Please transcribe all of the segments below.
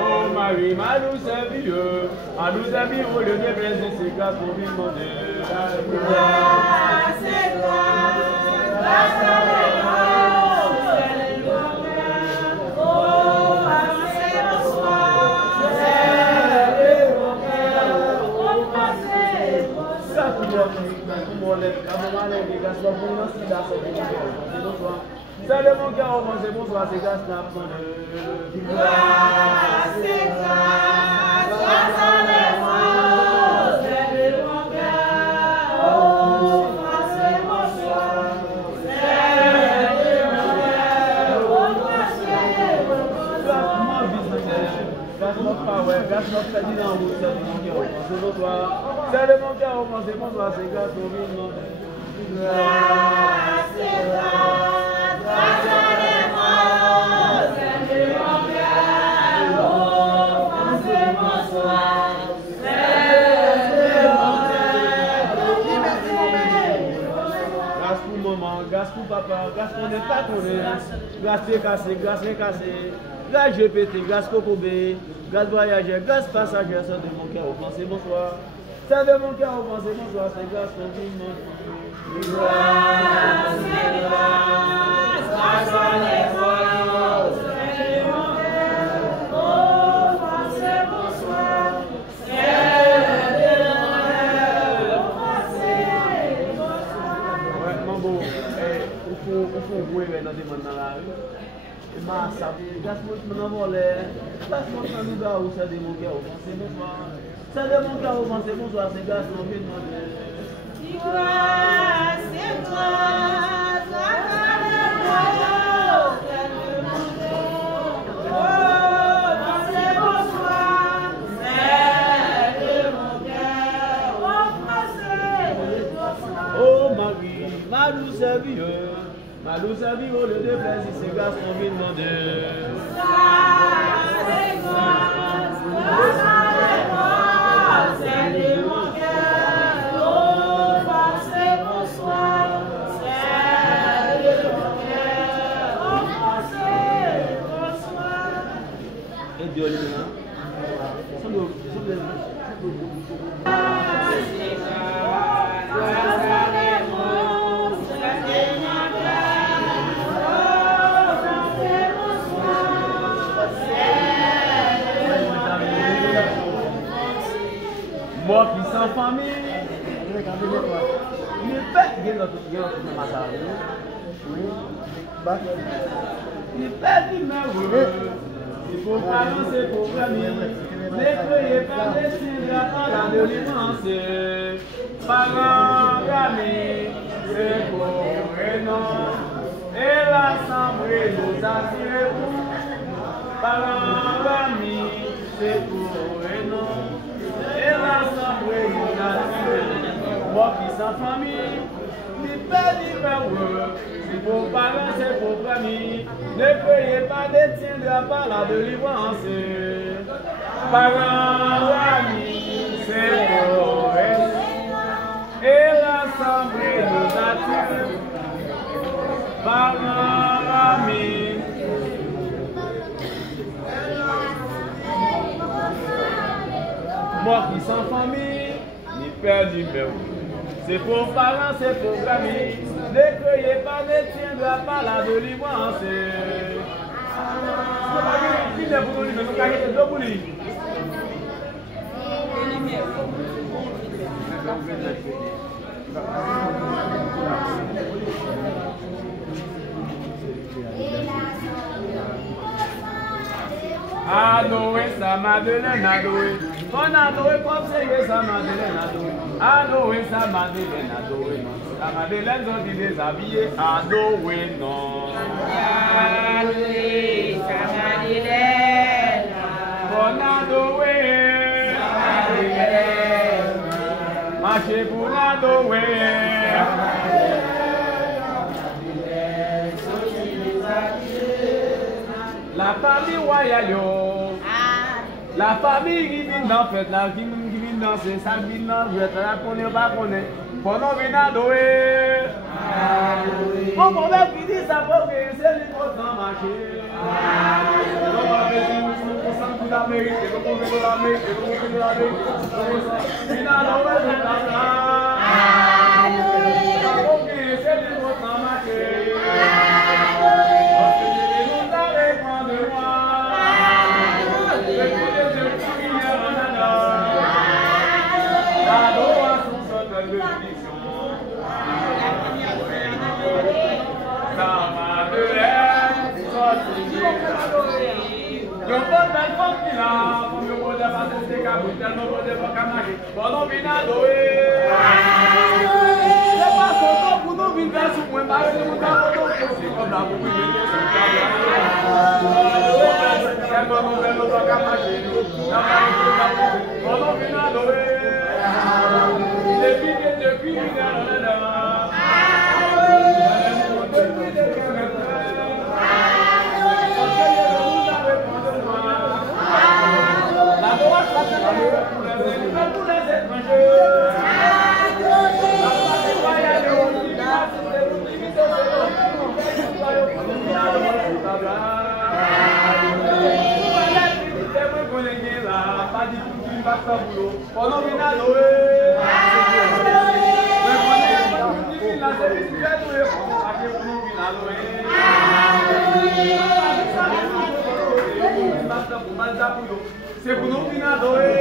Oh Marie, ma douce vie, ma douce vie, au lieu de blesser, c'est grâce pour lui demander. Grâce et grâce, grâce à l'église, c'est le bonheur. Oh, avancez, bonsoir, c'est le bonheur. Oh, passez, bonsoir. C'est de mon cœur, c'est bonsoir, c'est grâce à la grâce et grâce, grâce à l'église, c'est le bonheur. Oh, passez, bonsoir, c'est le bonheur. Oh, passez, bonsoir. C'est de mon cœur, c'est bonsoir, c'est grâce au vivant. Grâce et grâce, grâce à l'église, c'est le bonheur. Oh, passez, bonsoir, c'est le bonheur. Grâce pour maman, grâce pour papa, grâce pour ne pas connaître, grâce c'est cassé, grâce c'est cassé, grâce je pété, grâce cocobé, grâce voyageur, grâce passager, c'est de mon cœur au pensée, bonsoir. C'est de mon cœur au pensée, bonsoir, c'est grâce pour vivant. Grâce et grâce, grâce à l'église, c'est le bonheur. Oh, passez, bonsoir, c'est le bonheur. Oh, passez, bonsoir. Ouais, mon beau, il faut jouer dans des mondes dans la rue. Et ma sape, grâce pour mon envolé, grâce pour mon nougat où c'est de mon cœur au pensée, bonsoir. C'est de mon cœur au pensée, bonsoir, c'est grâce pour vivant. Grâce et grâce, grâce à l'église, c'est le bonheur. Oh, passez, bonsoir, c'est le bonheur. Oh, passez, bonsoir. Oh Marie, ma douce vie, au lieu de plaisir, c'est grâce qu'on vient demander. Grâce et grâce, grâce à l'église, c'est le bonheur. Oh, passez, bonsoir, c'est le bonheur. Oh, passez, bonsoir. Et Dieu est là. Moi qui sans famille, il perd du malheureux. Il faut pas lancer pour famille. Ne croyez pas des signes à la délivrance. Parents, amis, c'est pour et non. Et l'assemblée nous attire pour. Parents, amis, c'est pour et non. Et l'assemblée nous attire pour. Moi qui sans famille, il perd du malheureux. C'est pour parents, c'est pour famille. Ne croyez pas détiendra par la délivrance. Parents, amis, c'est pour eux. Et l'assemblée nous attire. Parents, amis. Moi qui sans famille, ni père du père. C'est pour parents, c'est pour famille. Ne croyez pas, ne tiendra pas la délivrance. Adoré sa Madeleine, adoré. On adoré comme c'est sa Madeleine, adoré. Adoré sa Madeleine, adoré. La Madeleine sont déshabillée, adoré non. Adoré sa Madeleine. On adoré. Marchez pour l'adorer. La famille royale, la famille qui vient dans fête, la qui vient danser, ça vient dans fête, la connaît pas connaît. Pendant qu'on vient adorer. Mon proverbe qui dit ça faut que c'est l'important marcher. On va faire une sens de l'Amérique, on va faire de l'Amérique, on va faire de l'Amérique. Finalement, on va faire ça. Ça faut que c'est l'important marcher. Parce que nous n'avons pas de moi. Depuis les deux qui viennent en Anna. La loi sont sortes de bénédiction. Yo bon bel femme qui là, pour me poser pas de cabout, tellement poser pas camager. Bon on vient adorer. C'est pas son temps pour nous venir vers sous moi, pas de nous faire photo aussi comme là pour venir sur table. Tellement nous venons pas camager. Bon on vient adorer. Depuis c'est pour nous venir adorer.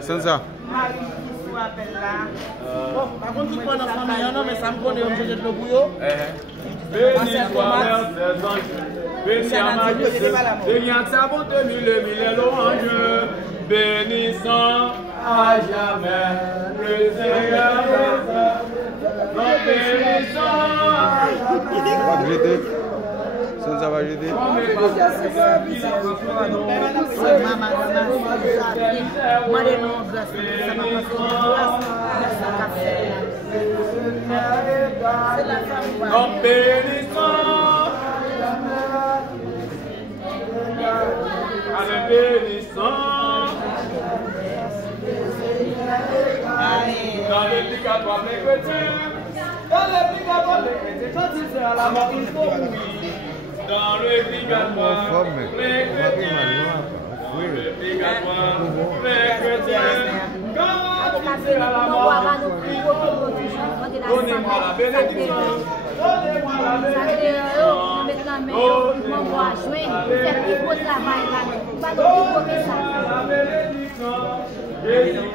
C'est ça. Bon, par contre, tout le monde dans la famille, non, mais ça me connaît, on de le bouillot. Béni soit ses anges, béni à majesté, béni à sa bonté, mille et mille louanges, bénissant à jamais le Seigneur, bénissant. Ça va aider. Dans l'éducatoire des chrétiens, quand il sert à la mort, il faut mourir. Dans le purgatoire, les chrétiens, quand il sert à la mort, donnez-moi la bénédiction, donnez-moi la bénédiction, donnez-moi la bénédiction, Jésus,